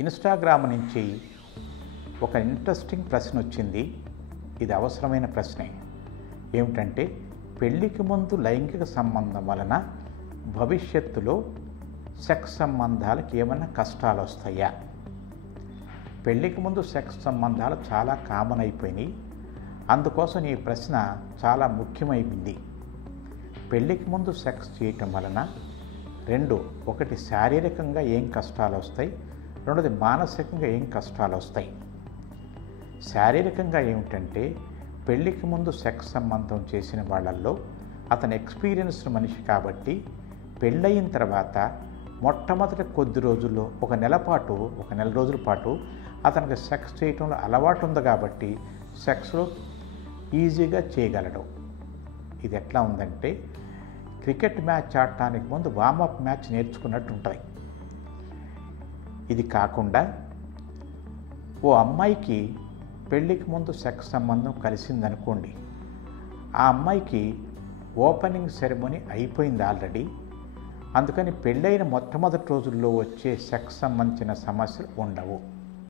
Instagram నుంచి ఒక interesting ప్రశ్న వచ్చింది. ఇది అవసరమైన ప్రశ్నే. ఏమిటంటే, పెళ్ళికి ముందు లైంగిక సంబంధం వలన భవిష్యత్తులో సెక్స్ సంబంధాలకు ఏమైనా కష్టాలు వస్తాయా? పెళ్ళికి ముందు సెక్స్ సంబంధాలు చాలా కామన్ అయిపోయినాయి. అందుకోసం ఈ ప్రశ్న చాలా ముఖ్యమైంది. పెళ్ళికి ముందు సెక్స్ చేయటం వలన ఒకటి శారీరకంగా ఏం కష్టాలు వస్తాయి, రెండోది మానసికంగా ఏం కష్టాలు వస్తాయి. శారీరకంగా ఏమిటంటే, పెళ్ళికి ముందు సెక్స్ సంబంధం చేసిన వాళ్ళల్లో అతను ఎక్స్పీరియన్స్డ్ మనిషి కాబట్టి పెళ్ళయిన తర్వాత మొట్టమొదటి కొద్ది రోజుల్లో ఒక నెల రోజుల పాటు అతనికి సెక్స్ చేయటంలో అలవాటు ఉంది కాబట్టి సెక్స్లో ఈజీగా చేయగలడు. ఇది ఎట్లా ఉందంటే, క్రికెట్ మ్యాచ్ ఆడటానికి ముందు వార్మప్ మ్యాచ్ నేర్చుకున్నట్టు ఉంటుంది. ఇది కాకుండా ఓ అమ్మాయికి పెళ్ళికి ముందు సెక్స్ సంబంధం కలిసిందనుకోండి, ఆ అమ్మాయికి ఓపెనింగ్ సెరమనీ అయిపోయింది ఆల్రెడీ. అందుకని పెళ్ళైన మొట్టమొదటి రోజుల్లో వచ్చే సెక్స్ సంబంధించిన సమస్యలు ఉండవు.